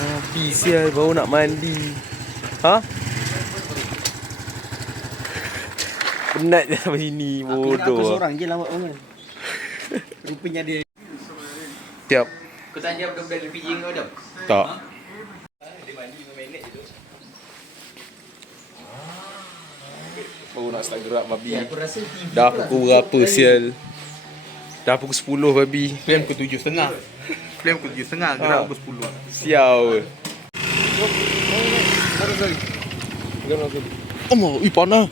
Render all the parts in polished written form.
Habis sial, baru nak mandi. Ha? Penat je sampai sini, bodoh. Aku seorang je lawak orang. Rupanya dia. Siap. Kau tanya budak-budak LPG kau dah? Tak. Dia mandi 5 minit je tu. Baru nak start gerak babi. Aku rasa TV Dah pukul berapa sial? Dah pukul 10 babi. Film pukul 7.30. Film pukul 7.30, gerak pukul 10. Sial. Omong, panas.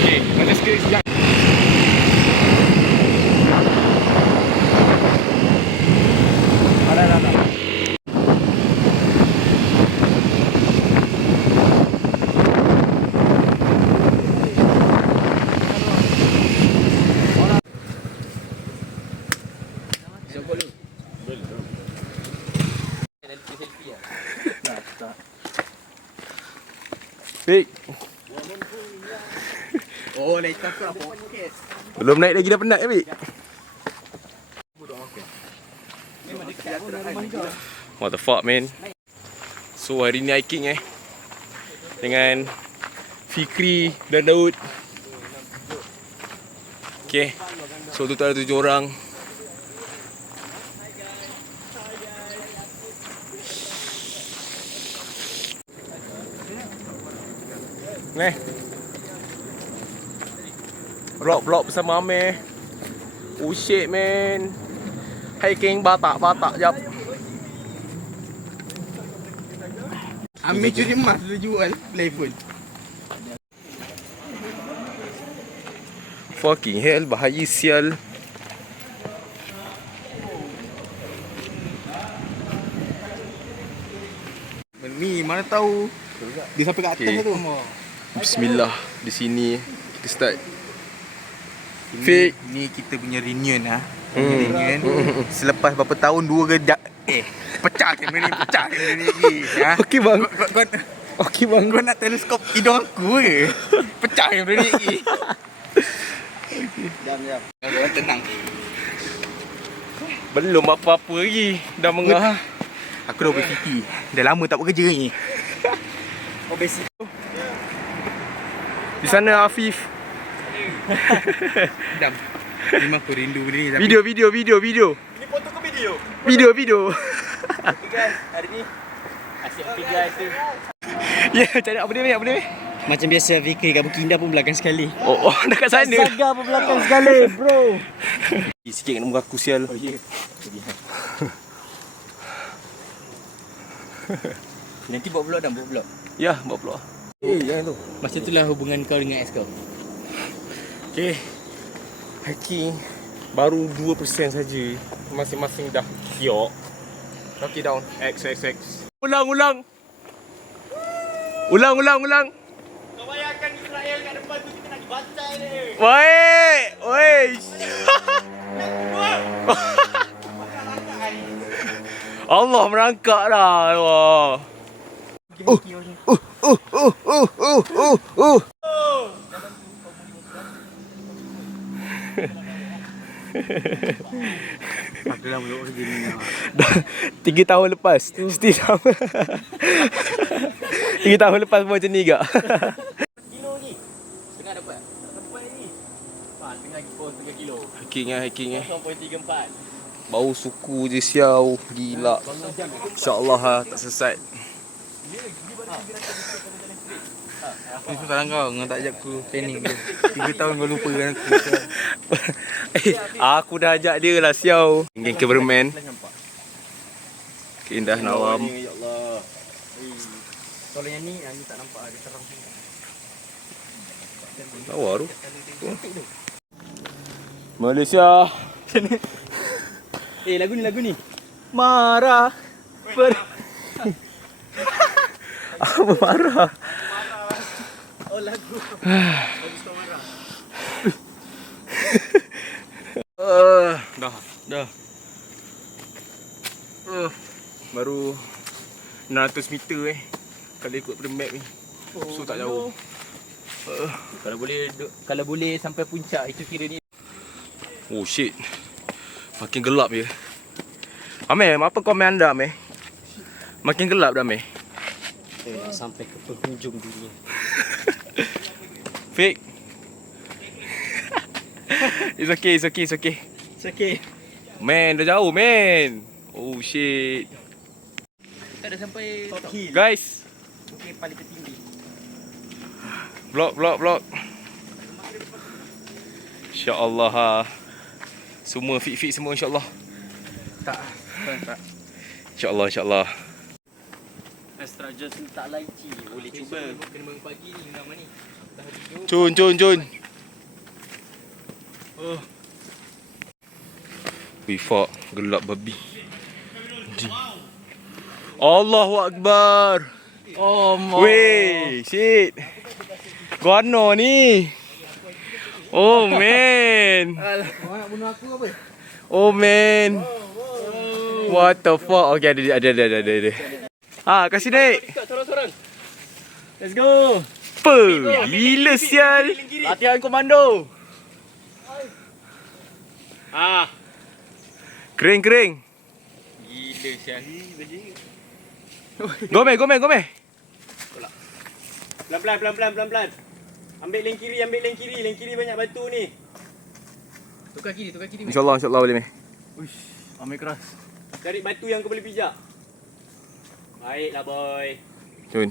Okay, mana sikit sekejap. Fik. Oh, later aku nak podcast. Belum naik lagi dah penat ya, Fik? What the fuck, man? So, hari ni hiking dengan Fikri dan Daud. Okay. So, total ada 7 orang. Vlog bersama Amir. Oh shit, man. Hiking batak jap. Ambil curi emas dia jual iPhone. Fucking hell, bahaya sial. Ni mana tahu dia sampai kat atas Okay. tu. Bismillah. Di sini kita start. Fik. Ni kita punya reunion ha. Reunion. Selepas berapa tahun 2 gedak. Pecah kamera ni, pecah kamera ni lagi. Ha? Okey bang. Kau Okey bang. kau nak teleskop hidung aku ke? Pecah kamera ni lagi. Jam. Kau tenang. Belum apa-apa lagi. Dah mengah. Aku dah berfiti. Dah lama tak bekerja ni. Oh basic. Di sana Afif. Dam. Memang aku rindu benda ni tapi Video. Ni foto ke video? Video. Okay guys, hari ni asyik okay guys tu. Ya, cari apa dia ni? Macam biasa Fikri kat Bukit Indah pun belakang sekali. Oh, dekat sana. Saga pun belakang sekali, bro. Sikit kena muka aku sial. oh ya. Nanti buat vlog dan buat vlog. Ya, buat vlog. Jangan tu. Macam itulah hubungan kau dengan ex kau. Okay. Hiking baru 2% saja. Masing-masing dah siok. Okay, down. X. Ulang. Kau bayangkan Israel kat depan tu kita nak dibantai dia. Woi. Allah merangkak dah. Allah. Aku dah belum kerja ni. 3 tahun lepas still sama. 3 tahun lepas pun macam ni gak. Kilo ni. Tengah dapat. Tak sampai ni. Tengah pun 3 kilo. Hiking 0.34. Bau suku je siau. Gila. InsyaAllah tak sesat. Ni salah kau tak ajak aku training dia. 3 tahun kau lupakan aku. Aku dah ajak dia lah siau. Geng cameraman. Keindahan alam. Ya Allah. Kalau yang ni tak nampak ada terang sangat. Lawa tu. Malaysia. Lagu ni. Marah. Apa marah? Oh lagu. Bagus kau marah. Dah. Baru 600 meter kalau ikut pada map ni. So tak jauh. Kalau boleh sampai puncak itu kira ni. Oh shit. Makin gelap je. Amir, apa komen anda Amir? Makin gelap dah Amir. Kita nak sampai ke penghujung dunia. Fake. It's okay. It's okay. Man, dah jauh man. Oh shit. Kita dah sampai top hill. Guys, Okay, paling tertinggi. vlog. InsyaAllah ha. Semua fit semua insyaAllah. Tak. InsyaAllah. Extra just tak lychee. Boleh cuba. Kena bangun pagi ni nama ni. Cun. Wifak gelap babi. Allahu Akbar. Oh Weh, shit. Guano ni. Oh man. Kau nak bunuh aku apa? Oh man. What the fuck? Okay, ada. Kasih naik. Sorang. Let's go. Apa? Gila sial. Latihan komando. Kering. Gila sial. Gome. Pelan-pelan. Ambil lane kiri. Lane kiri banyak batu ni. Tukar kiri. InsyaAllah boleh meh. Uish, ambil keras. Cari batu yang kau boleh pijak. Baiklah boy. Cun.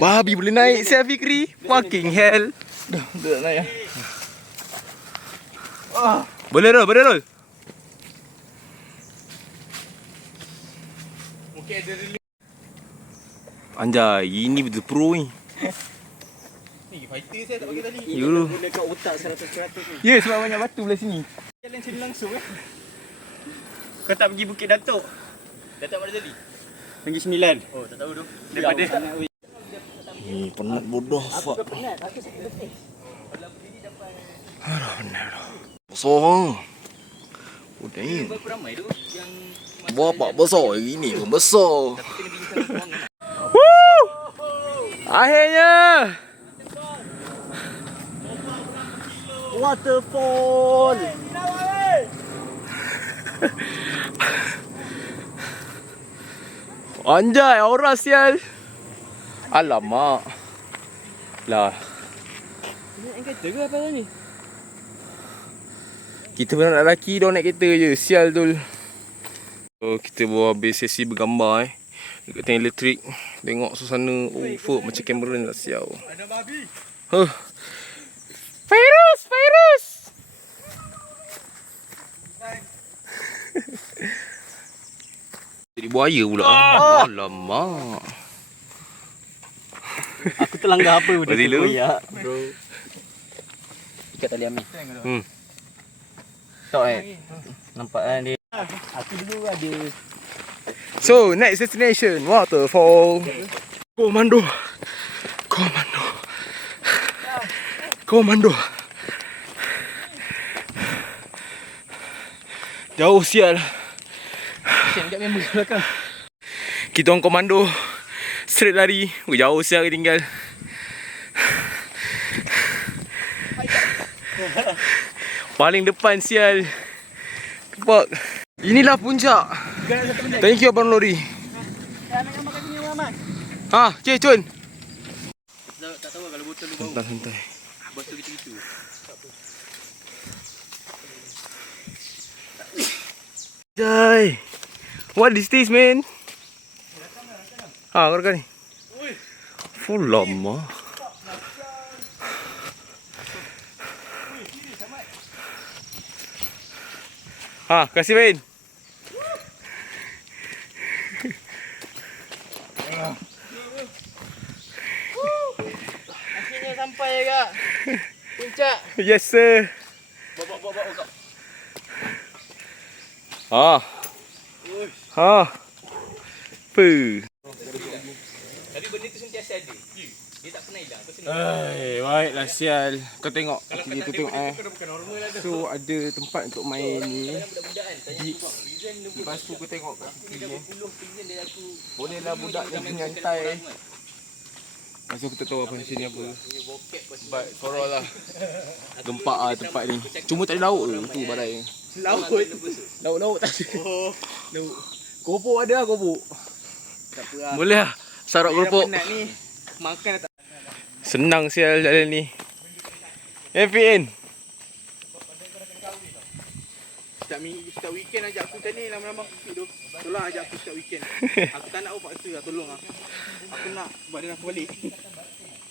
Babi boleh naik sial Fikri. Fucking hell. Dah naik. Boleh roll. Mungkin ada relief. Anjay, ini betul pro ni. Ni fighter saya tak bagi tadi. You. Gunakan otak 100% ni. Ya, sebab banyak batu belah sini. Jalan sini langsung Kau tak pergi Bukit Datuk? Datuk mana tadi? Negeri Sembilan. Oh, tak tahu tu. Daripada Ni penat bodoh. Fuck. penat. Aku sakit letih. Besar. Oh damn. Berapa ramai tu yang Bapak besar hari ni pun besar. tapi kena bincang orang kan? Woo! Akhirnya. Waterfall. Anjay, aura sial. Alamak. Lah, Ini naik kereta ke apa ni? kita pun nak lelaki dah naik kereta je. Sial tu. So, kita baru habis sesi bergambar dekat tank elektrik. Tengok suasana. Oh fuck, macam kamera ni lah sial. Ada babi. Virus. Jadi buaya pula. Alamak. Aku terlanggar apa benda Berzilu? tu koyak, bro. Ikat tali Amir. Tak nampak kan dia. Aku dulu ada So, next destination, waterfall. Komando. Jauh sial. dekat member belakang. Kita orang komando. Straight lari. Jauh sial tinggal. Paling depan sial. Fuck. Inilah puncak. Thank you Abang Lori. Nak makan sini Muhammad. Okay, Cun. Tak tahu kalau botol lu bau. Santai. Botol gitu-gitu. Jai. What is this, man? Kau rekam ni. Full lama. Kasih main. Akhirnya sampai juga. Puncak. Yes, sir. Bawa kau. Apa? Tapi benda tu sentiasa ada. Dia tak pernah hilang. Kau sini. Baiklah sial. Kau tengok. Kita tengok bukan normal lah tu. So ada tempat untuk main ni. Budak-budak kan. Tanya sebab reason dia Lepas tu kau tengok kat sini. puluh reason dia aku. Bolehlah budak ni nyantai. Masa aku tak tahu apa sini apa. But sorok lah. Gempak ah tempat ni. Cuma tak ada lauk tu badai. Laut. Lauk tak ada. Oh. Lauk. Kopok ada lah kopok. Tak apa lah. Boleh lah. Sarap Dia dah keropok. penat ni. Makan dah tak. Senang sial jalan ni. Fin. Setiap weekend ajak aku macam ni lama-lama aku fit tu. Tolong ajak aku setiap weekend. Aku tak nak paksa lah, tolong lah. Aku nak buat dengan aku balik.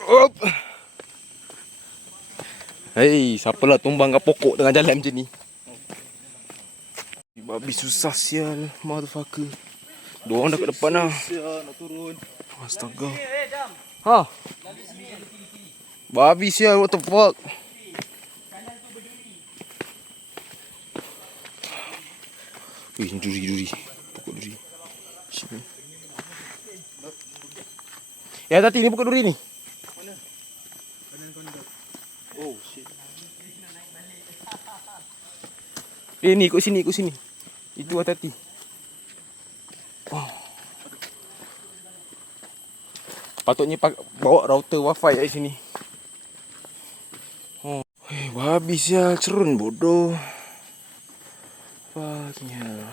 Op. Hei, siapalah tumbang kat pokok tengah jalan macam ni. Babi susah sial, motherfucker. Dua orang dah kat depan lah. Sial nak turun. Astaga. Ha. Babi sial, what the fuck. Wih, duri. Pokok duri. Sini. Ya, tadi ni pokok duri ni. Oh shit. Ni ikut sini. Itu hati-hati. Oh. Patutnya bawa router wifi kat sini. Oh. Babi sial, cerun bodoh. Fucking hell.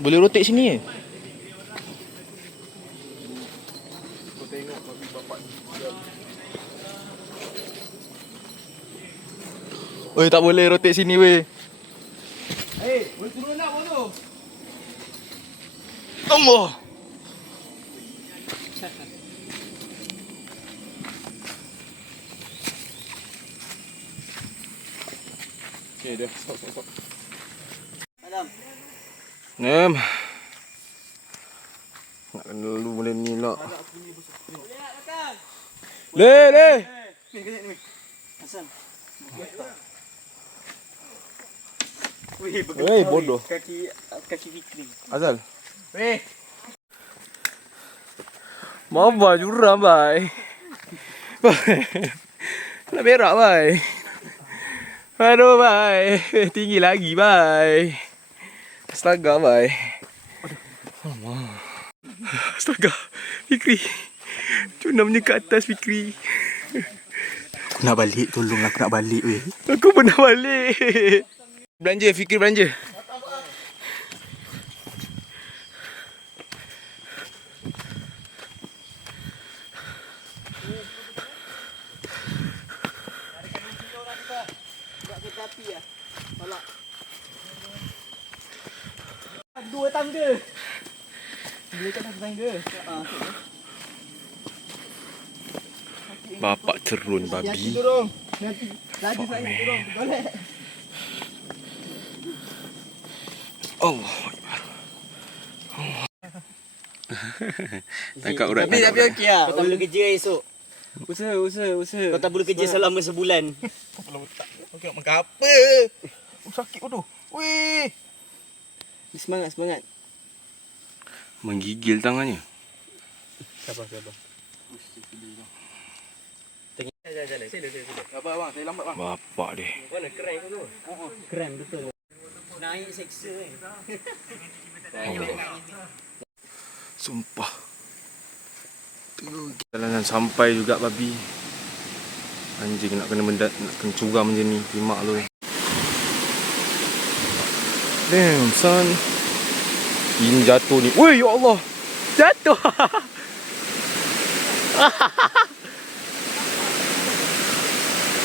Boleh rotate sini ke? Kau tengok babi bapak ni. Oi, tak boleh rotate sini weh. Boleh turun nak bodoh. Allah. Okay, dah. Stop. Adam. Nem. Nak kena lalu benda ni lah. Boleh nak makan? Le. Ni kejap ni. Hasan. Weh, bodoh. Kaki Fikri. Azal. Weh. Mama juram, bye. Nak berak, bye. Aduh, bye. Tinggi lagi, bye. Astaga, bye. Astaga, Fikri. Cunamnya ke atas, Fikri. Aku nak balik, tolong aku nak balik weh. Aku pernah balik. Belanja, Fikri belanja. Dua tangga. Dia kat atas tangga. Bapak cerun babi. Turun. Nanti laju saya turun. Boleh. Allah. Tangkap urat. Tapi okey lah. Kau tak boleh kerja esok. Usaha. Kau tak boleh kerja selama sebulan. Kepala otak. Okey nak makan apa? Sakit bodoh. Weh. Semangat. Menggigil tangannya. Sabar. Jalan. Sila. Sabar bang, saya lambat bang. Bapak dia. Mana keren kau tu? Keren betul. Naik seksa kan. Allah. Sumpah. Jalanan sampai juga babi. Anjing nak kena curam macam ni. Timak lu. Damn son. Ini jatuh ni. Woi ya Allah. Jatuh.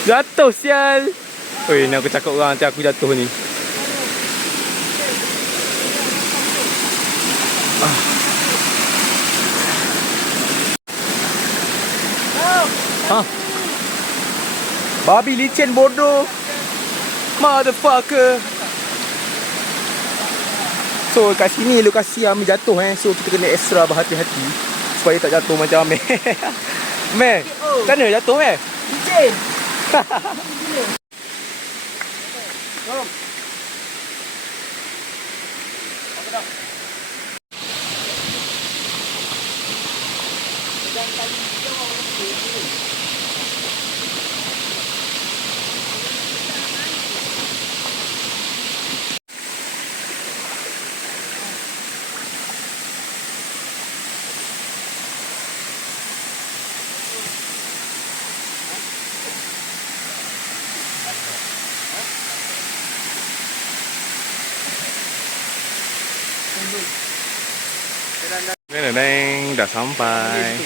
Jatuh sial. Woi, ni aku cakap orang nanti aku jatuh ni. Ha. Babi licin bodoh. Motherfucker. So kat sini lokasi Amir jatuh so kita kena extra berhati-hati supaya tak jatuh macam Amir. Amir, macam mana jatuh Amir? Licin. Neng, dah sampai.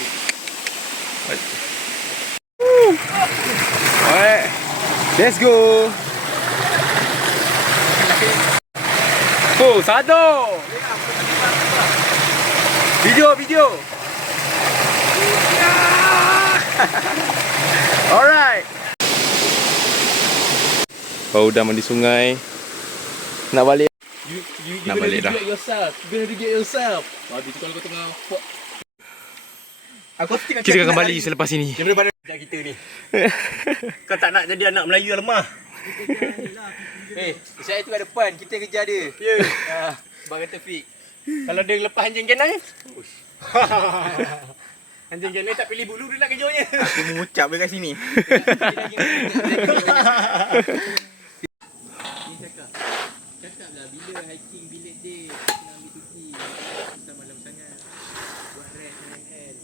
Alright, let's go. Oh, sado. Video. Alright. Kau dah mandi sungai. Nak balik. Nak balik dah. You gonna get yourself. Habis tu kalau kau tengah Aku stick Kita akan kembali selepas ini. daripada kita ni. Kau tak nak jadi anak Melayu yang lemah. Saya tu kat depan, kita kejar dia. Ya. Bang kata fix. Kalau dia lepas anjing genang. Anjing genang tak pilih bulu dia nak kejarnya. Aku mengucap dekat sini. Cakap lah bila hiking bilik dia nak ambil cuti. Susah malam sangat. Buat rest NL.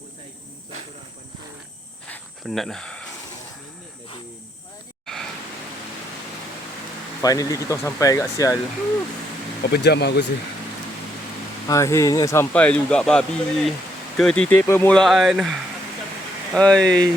Buat hiking seorang pantun. Penat dah. Minit dah dia. Finally kita sampai kat Sial. Berapa jam aku rasa? Akhirnya sampai juga babi ke titik permulaan. Hai.